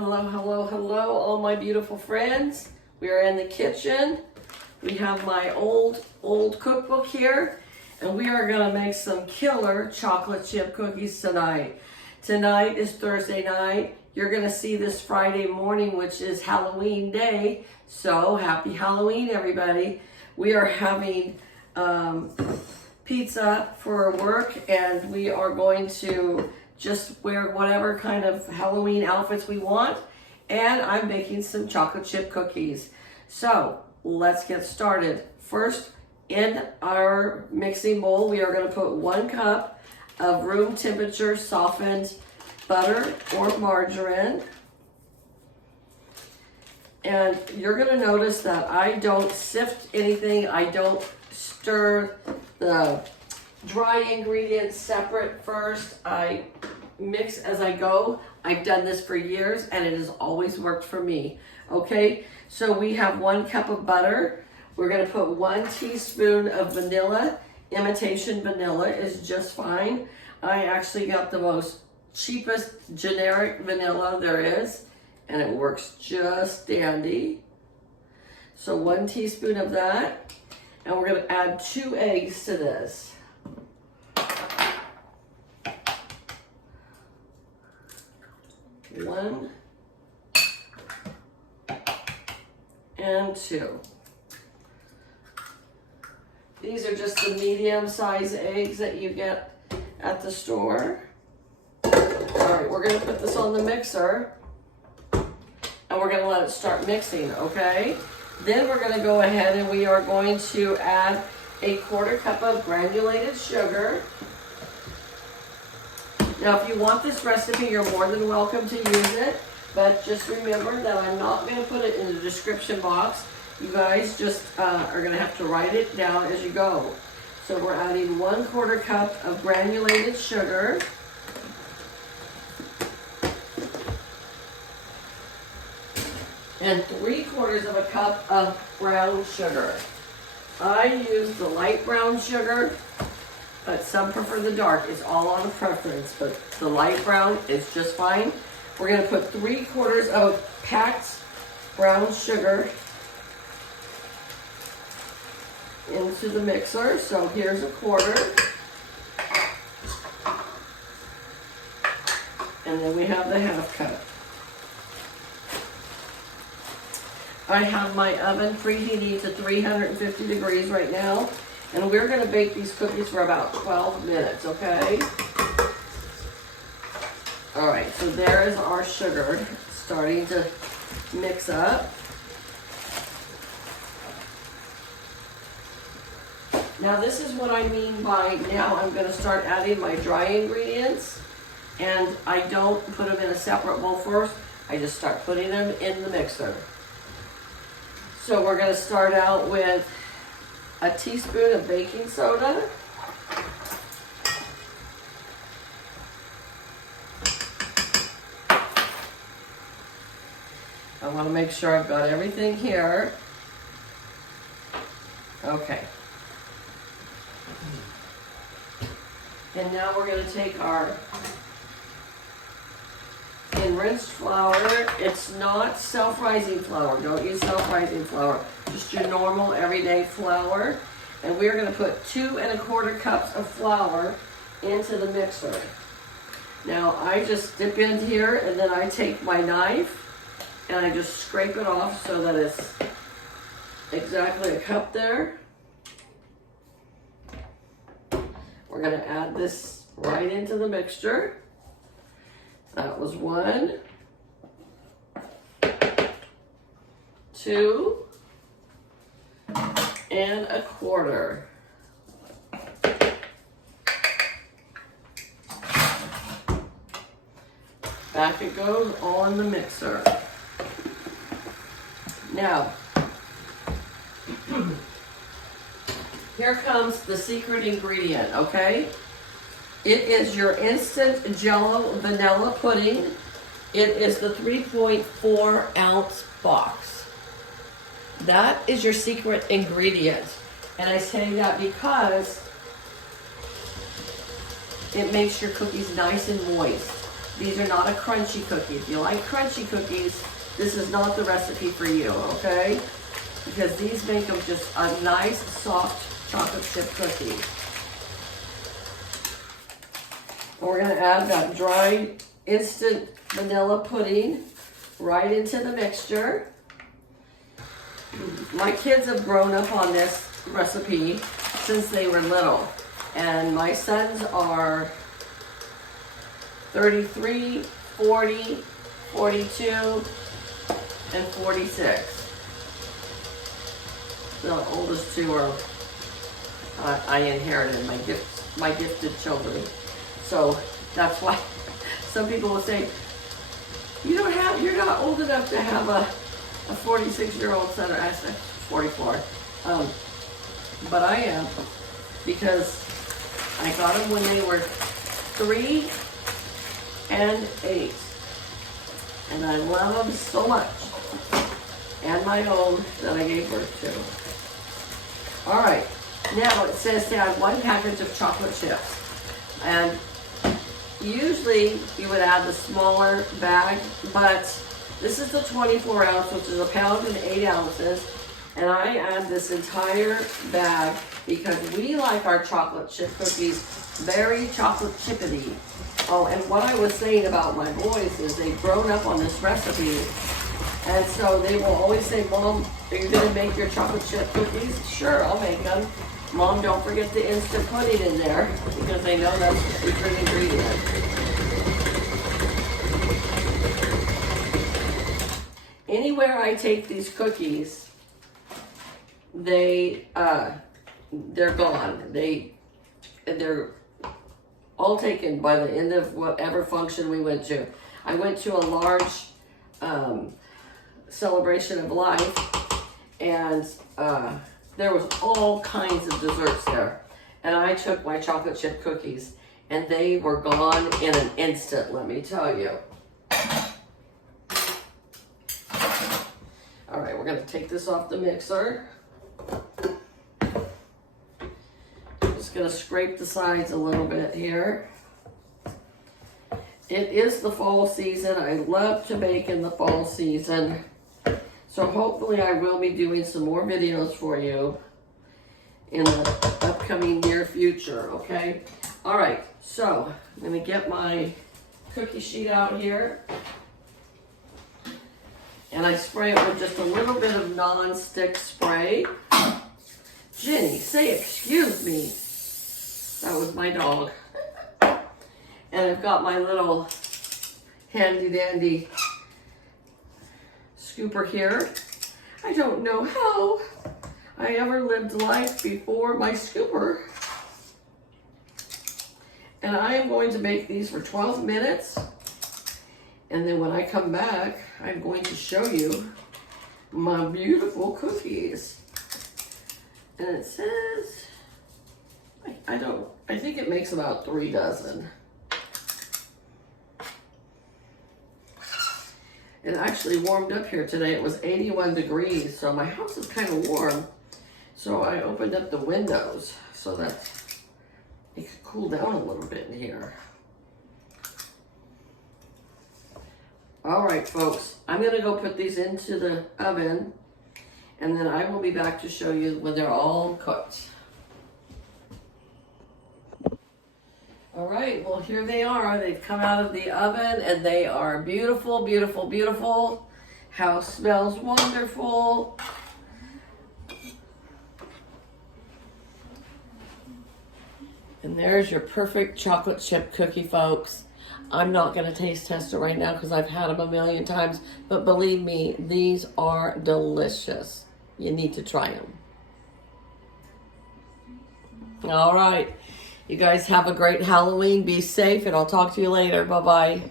Hello, hello, hello, all my beautiful friends. We are in the kitchen. We have my old cookbook here, and we are gonna make some killer chocolate chip cookies tonight. Tonight is Thursday night. You're gonna see this Friday morning, which is Halloween day. So happy Halloween, everybody. We are having pizza for work, and we are going to just wear whatever kind of Halloween outfits we want. And I'm making some chocolate chip cookies. So let's get started. First, in our mixing bowl, we are gonna put 1 cup of room temperature softened butter or margarine. And you're gonna notice that I don't sift anything. I don't stir the dry ingredients separate first. I mix as I go. I've done this for years and it has always worked for me. Okay, so we have 1 cup of butter. We're gonna put 1 teaspoon of vanilla. Imitation vanilla is just fine. I actually got the most cheapest generic vanilla there is, and it works just dandy. So 1 teaspoon of that, and we're gonna add 2 eggs to this. 1 and 2. These are just the medium-sized eggs that you get at the store. All right, we're gonna put this on the mixer, and we're gonna let it start mixing, okay? Then we're gonna go ahead and we are going to add a 1/4 cup of granulated sugar. Now, if you want this recipe, you're more than welcome to use it, but just remember that I'm not gonna put it in the description box. You guys just are gonna have to write it down as you go. So we're adding 1/4 cup of granulated sugar. And 3/4 of a cup of brown sugar. I use the light brown sugar, but some prefer the dark. It's all on a preference, but the light brown is just fine. We're gonna put 3/4 of packed brown sugar into the mixer. So here's 1/4. And then we have the 1/2 cup. I have my oven preheating to 350 degrees right now, and we're gonna bake these cookies for about 12 minutes, okay? All right, so there is our sugar starting to mix up. Now this is what I mean by now I'm gonna start adding my dry ingredients, and I don't put them in a separate bowl first. I just start putting them in the mixer. So we're gonna start out with a teaspoon of baking soda. I wanna make sure I've got everything here. Okay. And now we're gonna take our enriched flour. It's not self-rising flour. Don't use self-rising flour. Just your normal everyday flour. And we're gonna put 2 1/4 cups of flour into the mixer. Now I just dip in here, and then I take my knife and I just scrape it off so that it's exactly a cup there. We're gonna add this right into the mixture. That was 1, 2, and 1/4. Back it goes on the mixer. Now, here comes the secret ingredient, okay? It is your instant Jell-O vanilla pudding. It is the 3.4 ounce box. That is your secret ingredient. And I say that because it makes your cookies nice and moist. These are not a crunchy cookie. If you like crunchy cookies, this is not the recipe for you, okay? Because these make them just a nice, soft chocolate chip cookie. And we're gonna add that dried instant vanilla pudding right into the mixture. My kids have grown up on this recipe since they were little. And my sons are 33, 40, 42, and 46. The oldest two are, I inherited my gifted children. So that's why some people will say, you're not old enough to have a 46-year-old son. I said 44. But I am, because I got them when they were 3 and 8. And I love them so much. And my own that I gave birth to. All right, now it says to add 1 package of chocolate chips. And usually you would add the smaller bag, but this is the 24 ounce, which is 1 pound and 8 ounces. And I add this entire bag because we like our chocolate chip cookies very chocolate chippity. Oh, and what I was saying about my boys is they've grown up on this recipe. And so they will always say, Mom, are you going to make your chocolate chip cookies? Sure, I'll make them. Mom, don't forget the instant pudding in there, because they know that's the secret ingredient. Anywhere I take these cookies, they're gone. They're all taken by the end of whatever function we went to. I went to a large celebration of life, and there was all kinds of desserts there. And I took my chocolate chip cookies, and they were gone in an instant, let me tell you. All right, we're gonna take this off the mixer. Just gonna scrape the sides a little bit here. It is the fall season. I love to bake in the fall season. So hopefully I will be doing some more videos for you in the upcoming near future, okay? All right, so I'm gonna get my cookie sheet out here. And I spray it with just a little bit of non-stick spray. Jenny, say excuse me. That was my dog. And I've got my little handy dandy scooper here. I don't know how I ever lived life before my scooper. And I am going to bake these for 12 minutes. And then when I come back, I'm going to show you my beautiful cookies. And it says, I think it makes about 3 dozen. It actually warmed up here today. It was 81 degrees, so my house is kind of warm. So I opened up the windows so that it could cool down a little bit in here. All right, folks, I'm gonna go put these into the oven, and then I will be back to show you when they're all cooked. All right, well, here they are. They've come out of the oven, and they are beautiful, beautiful, beautiful. House smells wonderful. And there's your perfect chocolate chip cookie, folks. I'm not going to taste test it right now because I've had them a million times, but believe me, these are delicious. You need to try them. All right. You guys have a great Halloween. Be safe, and I'll talk to you later. Bye-bye.